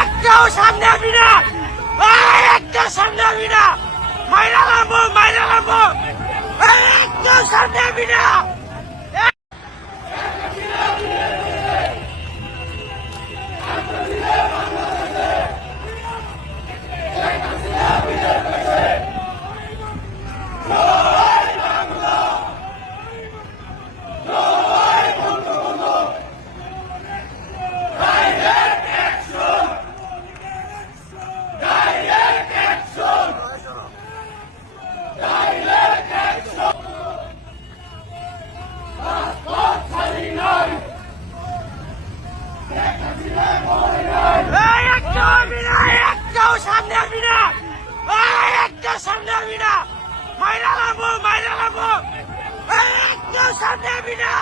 একটাও সামনে আসবি না, একটাও সামনে আসবি না, মাইরা লাগবো, একটাও সামনে আসবি না। একটাও সামনে আসবি না, একটাও সামনে আসবি না, মাইরা লাগবো, একটাও সামনে আসবি না।